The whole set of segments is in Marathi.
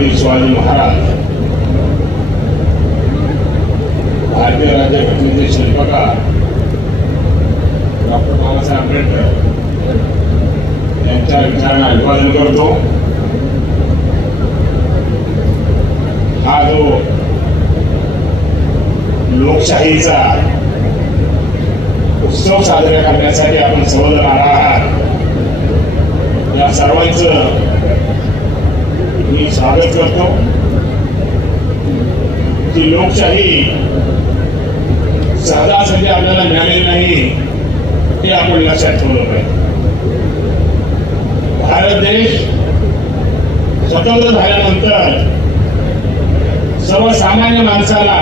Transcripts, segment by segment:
छत्रपती शिवाजी महाराज भारतीय राज्यघटनेचे शिल्पकार डॉक्टर बाबासाहेब आंबेडकर यांच्या विचारांना अभिवादन करतो हा जो लोकशाहीचा उत्सव साजरा करण्यासाठी आपण समजणार आहात या सर्वांचं मी स्वागत करतो. की लोकशाही सहजासहजी आपल्याला मिळालेली नाही हे आपण लक्षात ठेवलं पाहिजे. भारत देश स्वतंत्र झाल्यानंतर सर्वसामान्य माणसाला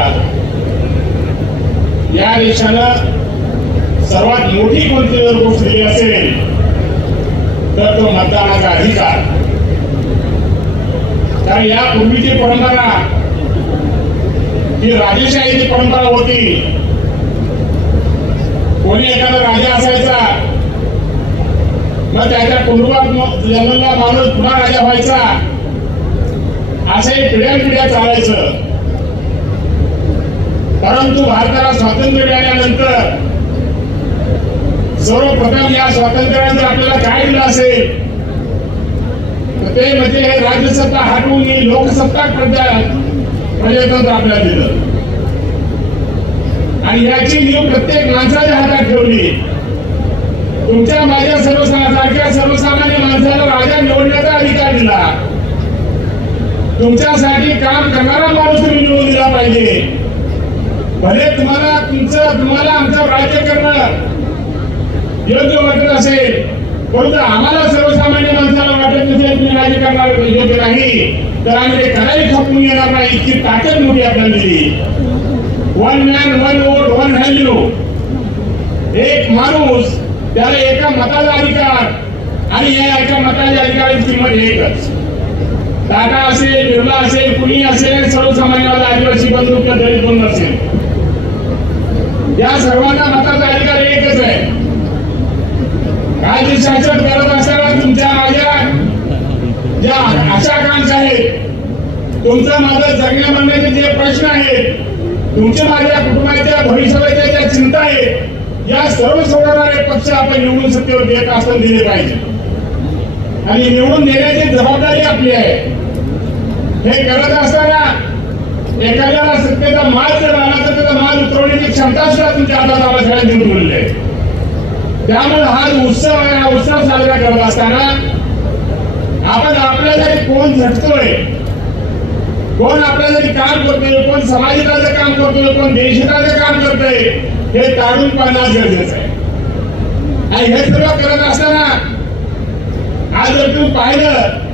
या देशानं सर्वात मोठी कोणती जर गोष्ट दिली असेल तर तो मतदानाचा अधिकार. कारण या पूर्वीची परंपरा ही राजेशाहीची परंपरा होती. कोणी एखादा राजा असायचा मग त्याच्या कुटुंबात जन्मला माणूस पुन्हा राजा व्हायचा. असंही पिढ्या पिढ्या चालायचं. परंतु भारताला स्वातंत्र्य मिळाल्यानंतर सर्वप्रथम या स्वातंत्र्यानंतर आपल्याला काय दिलं असेल? ते म्हणजे राज्यसत्ता हटवून लोकसत्ता प्रजातंत्र आपल्याला दिलं. आणि याची नीव प्रत्येक माणसाच्या हातात ठेवली. तुमच्या माझ्या सर्वसारख्या सर्वसामान्य माणसाला राजा निवडण्याचा अधिकार दिला. तुमच्यासाठी काम करणारा माणूस तुम्ही निवडून दिला पाहिजे. भले तुम्हाला तुमचं तुम्हाला आमचं राज्य करणं योग्य वाटत असेल परंतु आम्हाला सर्वसामान्य माणसाला राज्य करणार नाही तर आम्ही ते करायला खपून येणार नाही इतकी ताकद मोठी आपल्याला दिली one man one vote one value एक माणूस त्याला एका मताचा अधिकार आणि या एका मताच्या अधिकाराची किंमत एकच टाटा असेल बिर्ला असेल कुणी असेल सर्वसामान्याला आदिवासी बंधू किंवा दलित बंधू असेल या सर्वांना मताचा अधिकार एकच आहे. राज्य शासन करत असताना या अशा आकांक्षा आहेत. तुमचं माझं जगण्या म्हणण्याचे जे प्रश्न आहेत तुमच्या माझ्या कुटुंबाच्या भविष्याच्या ज्या चिंता आहेत या सर्व सोडवणारे पक्ष आपण निवडून सत्तेवर देत असं दिले पाहिजे. आणि निवडून देण्याची जबाबदारी आपली आहे. हे करत असताना एखाद्याला सत्तेचा माल जर आला तर त्याचा माल उतरवण्याची क्षमता सुद्धा तुमच्या हातात आवाज निवडून बोलले आहे त्यामुळे हा उत्सव आहे हा उत्सव साजरा करत असताना आपण आपल्यासाठी कोण झटतोय कोण आपल्यासाठी काम करतोय कोण समाजहिताचं काम करतोय कोण देशहिताचं काम करतोय हे काढून पाहणं गरजेचं आहे. आणि हे सर्व करत असताना आज जर तुम्ही पाहिलं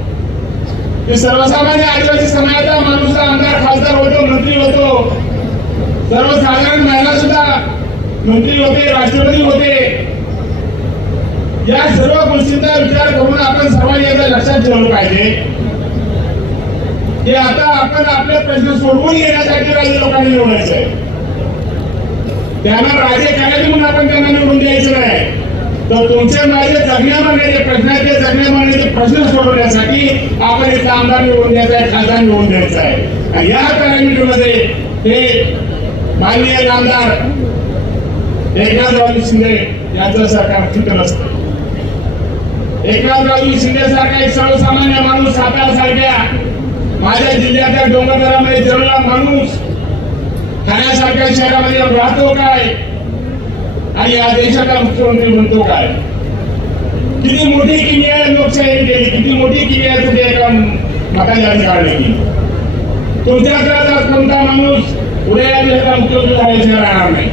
की सर्वसामान्य आदिवासी समाजाचा माणूस आमदार खासदार होतो मंत्री होतो सर्वसाधारण महिला सुद्धा मंत्री होते राष्ट्रपती होते या सर्व गोष्टींचा विचार करून आपण सर्वांनी याचा लक्षात ठेवलं पाहिजे. की आता आपण आपले प्रश्न सोडवून घेण्यासाठी राज्य लोकांनी निवडायचं आहे त्यांना राजे करायचे म्हणून आपण त्यांना निवडून द्यायचं नाही. तर तुमचे माझे जगण्या मागण्याचे प्रश्न आहेत ते जगण्या मागण्याचे प्रश्न सोडवण्यासाठी आपण इथं आमदार निवडून द्यायचा आहे खासदार निवडून द्यायचा आहे. आणि या पॅरामीटरमध्ये हे माननीय आमदार एकनाथराव शिंदे यांचं सरकार चित्र असतं एकनाथराव शिंदे सारखा एक सर्वसामान्य माणूस सातारसारख्या माझ्या जिल्ह्याच्या डोंगरदरामध्ये जन्मला माणूस ठाण्यासारख्या शहरामध्ये राहतो काय? आणि या देशाचा मुख्यमंत्री म्हणतो काय? किती मोठी किमया लोकशाही केली किती मोठी किमया तुम्ही एका मताच्या काढली. तुमच्याकडे कोणता माणूस पुढे या देशाचा मुख्यमंत्री झाल्याशिवाय राहणार नाही?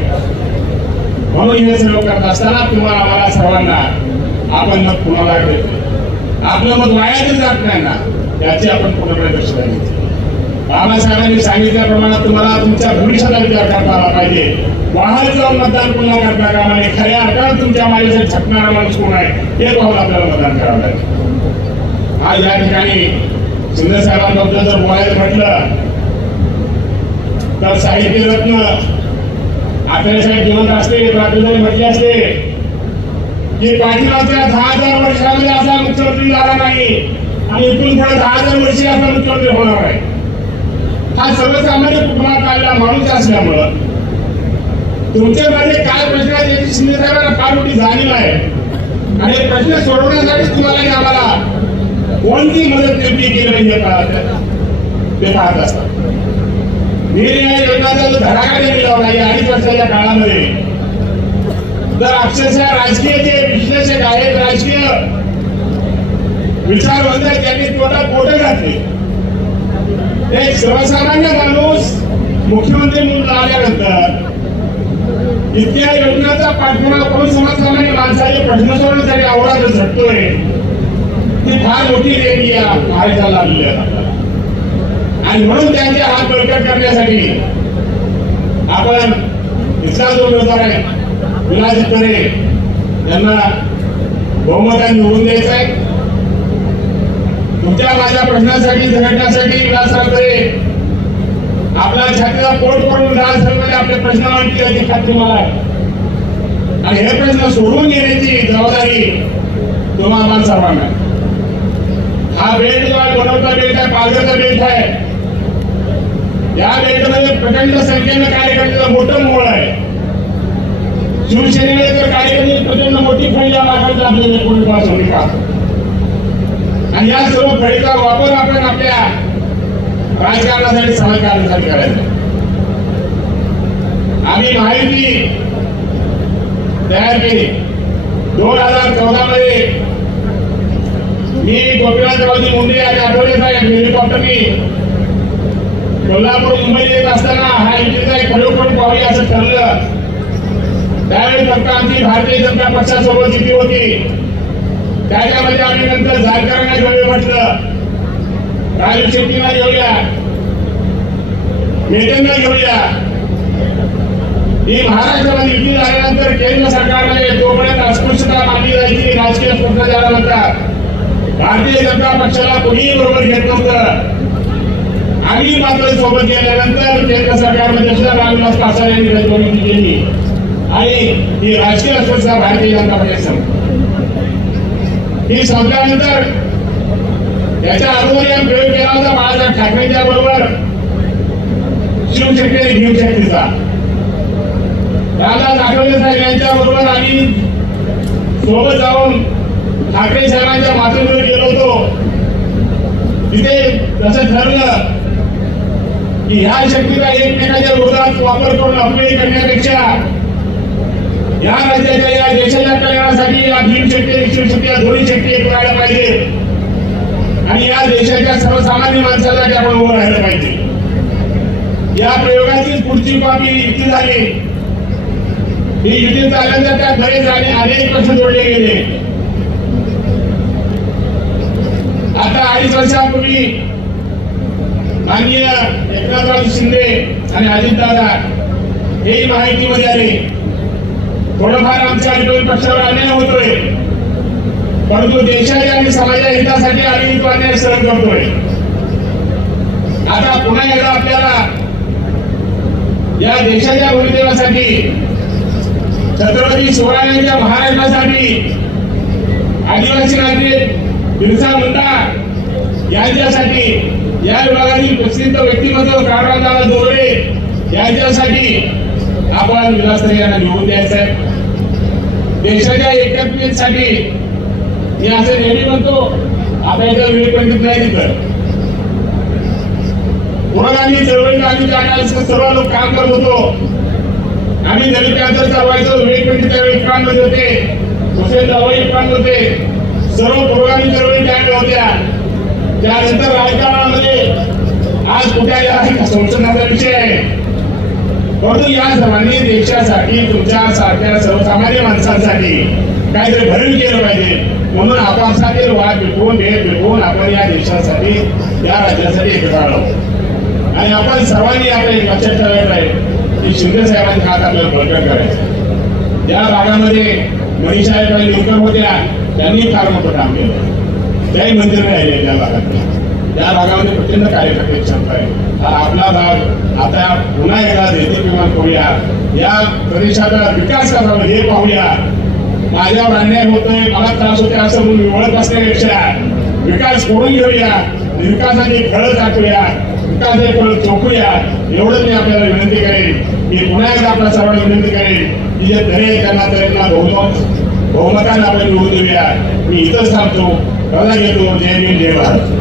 म्हणून हे सर्व करत असताना तुम्हाला आम्हाला सर्वांना आपण मत कुणाला देतो आपलं मत वायाच जात नाही ना. याची आपण पूर्णपणे दक्षता घेतली बाबासाहेबांनी सांगितल्याप्रमाणे तुम्हाला तुमच्या भविष्याचा विचार करता आला पाहिजे. वाहन जाऊन मतदान पुन्हा करता कामा नये. खऱ्या अर्थानं तुमच्या माझ्यासाठी छपणारा माणूस कोण आहे हे पाहून आपल्याला मतदान करावं लागेल. आज या ठिकाणी शिंदे साहेबांबद्दल जर बोलायचं म्हटलं तर साहित्य रत्न आपल्यासाठी जिवंत असते प्रार्थना म्हटले असते. की पाठीमागच्या दहा हजार वर्षामध्ये असा मुख्यमंत्री झाला नाही. आणि इथून पुढे दहा हजार वर्षी असा मुख्यमंत्री होणार आहे हा सर्वसामान्य कुटुंबात आलेला माणूस असल्यामुळं तुमचे माझे काय प्रश्न आहेत याची शिंदे साहेबांना फार मोठी जाणीव आहे. आणि प्रश्न सोडवण्यासाठी तुम्हाला आम्हाला कोणती मदत नेमकी केली पाहिजे पाहत ते पाहत असतात. निर्णय योजनाचा जो धडाका त्यांनी नाही या अडीच वर्षाच्या काळामध्ये तर अक्षरशः राजकीय जे विश्लेषक आहेत राजकीय विचारवंत त्यांनी तोटा बोटं घातले. एक सर्वसामान्य माणूस मुख्यमंत्री म्हणून आल्यानंतर इतक्या योजनाचा पाठपुरावा करून सर्वसामान्य माणसाचे प्रश्न सोडवण्यासाठी आवडायला झटतोय. ती फार मोठी देणगी या महाराष्ट्राला आलेली आणि म्हणून त्यांचे हात बळकट करण्यासाठी आपण इथला जो व्यवसाय आहे विलास तरे यांना बहुमताने निवडून द्यायचं आहे. तुमच्या माझ्या प्रश्नासाठी झगडण्यासाठी विलासराव तरे आपल्या छातीला पोट करून विधानसभेमध्ये आपले प्रश्न मांडतील याची खात्री मला आहे. आणि हे प्रश्न सोडून घेण्याची जबाबदारी तुम्हा आम्हाला सर्वांना हा बेल्ट जो आहे बनवता बेल्ट आहे पालघरचा बेल्ट आहे. या बेल्टमध्ये प्रचंड संख्येनं कार्यकर्त्याचं मोठं मोळ आहे. शिवसेनेने तर कार्यकर्ते प्रचंड मोठी फळी या भागात आपल्याला कोणी पास होईल आणि या सर्व फळीचा वापर आपण आपल्या राजकारणासाठी समाजकारणासाठी करायचा. आम्ही माहिती तयार केली. दोन हजार चौदा मध्ये मी गोपीनाथरावजी मुंडे आणि आठवले साहेब हेलिकॉप्टरनी कोल्हापूर मुंबई येत असताना हा इंजिनचा एक प्रयोग पण पाहूया असं ठरलं. त्यावेळी फक्त आमची भारतीय जनता पक्षासोबत युती होती. त्याच्यामध्ये आम्ही नंतर जारकरांना घेऊया म्हटलं. राजू शेट्टीला घेऊया. नेत्यांना घेऊया. ही महाराष्ट्रामध्ये युती झाल्यानंतर केंद्र सरकारने जोपर्यंत अस्पृश्यता मानली जायची राजकीय स्पर्धा झाल्यानंतर भारतीय जनता पक्षाला कोणीही बरोबर घेत नव्हतं. आम्ही मात्र सोबत गेल्यानंतर केंद्र सरकारमध्ये सुद्धा रामविलास पासवान यांनी रजवणी केली. आणि ही राजकीय अस्पृश्यता भारतीय जनता पक्षाची संपली ही संपल्यानंतर याच्या अगोदर एक प्रयोग केला होता बाळासाहेब ठाकरेंच्या बरोबर. शिवशक्ती आणि भीमशक्तीचा रामदास आठवले साहेब यांच्या बरोबर आम्ही सोबत जाऊन ठाकरे साहेबांच्या मातृभूमीवर गेलो होतो. तिथे तसं ठरलं की ह्या शक्तीचा एकमेकाच्या विरोधात वापर करून अपयश करण्यापेक्षा या राज्याच्या या देशाच्या कल्याणासाठी या भीमशक्ती आणि शिवशक्ती या दोन्ही शेट्टी एक राहायला पाहिजे. आणि या देशाच्या सर्वसामान्य माणसासाठी आपण उभं राहिलं पाहिजे. या प्रयोगाची पुढची पापी युती झाली. ही युती झाल्यानंतर त्या बरेच आणि अनेक प्रश्न जोडले गेले. आता अडीच वर्षापूर्वी माननीय एकनाथराव शिंदे आणि अजितदादा हेही माहितीमध्ये आले. थोडंफार आमच्या दोन पक्षावर अन्याय होतोय परंतु देशाच्या आणि समाजाच्या हितासाठी आम्ही तो अन्याय सहन करतोय. आता पुन्हा एकदा आपल्याला या देशाच्या भूमिदेवासाठी छत्रपती शिवरायांच्या महाराष्ट्रासाठी आदिवासी नागरिक बिरसा मुंडा यांच्यासाठी या विभागातील प्रसिद्ध व्यक्तिमत्व काळरामदादा दोरे यांच्यासाठी आपण विलासराव यांना निवडून द्यायचं आहे देशाच्या एकत्रितसाठी मी असं नेहमी म्हणतो आता इथं वेळ पंडित नाही तिथं. पुरोगामी चळवळीला आम्ही जाण्यास सर्व लोक काम करत होतो. आम्ही दलितांचं क्रांती चालवायचो विवेक पंडित त्यावेळी इफ्रानमध्ये होते. हुसेन जावई इफ्रानमध्ये होते. सर्व पुरोगामी चळवळी त्यावेळी होत्या. त्यानंतर राजकारणामध्ये आज कुठे संशोधनाचा विषय आहे. परंतु या सर्वांनी देशासाठी तुमच्या सारख्या सर्वसामान्य माणसांसाठी. काहीतरी भरण केलं पाहिजे. म्हणून आपापसातील वाद मिटवून हे मिटवून आपण या देशासाठी या राज्यासाठी एकत्र आलो. आणि आपण सर्वांनी आपल्या एक लक्षात ठेवायचं आहे की शिंदे साहेबांनी हात आपल्याला बळकट करायचं ज्या भागामध्ये मनीषा लिंकर होत्या त्यांनी फार मोठं काम केलं त्याही मंदिर राहिले त्या भागात. या भागामध्ये प्रचंड कार्यकर्ते क्षमता आहे हा आपला भाग आता पुन्हा एकदा देशोभिमान करूया या प्रदेशाचा विकास करावा हे पाहूया. माझ्यावर अन्याय होतोय मला त्रास होते असं म्हणून वळत असण्यापेक्षा विकास करून घेऊया. विकासाची फळं टाकूया. विकासाची फळं चोखूया. एवढं मी आपल्याला विनंती करेन. की पुन्हा एकदा आपल्या सर्वांना विनंती करेन की जे तरे त्यांना त्यांना बहुमत बहुमताने आपण निवडून देऊया. मी इथंच थांबतो. कदा घेतो. जय भीम जय भारत.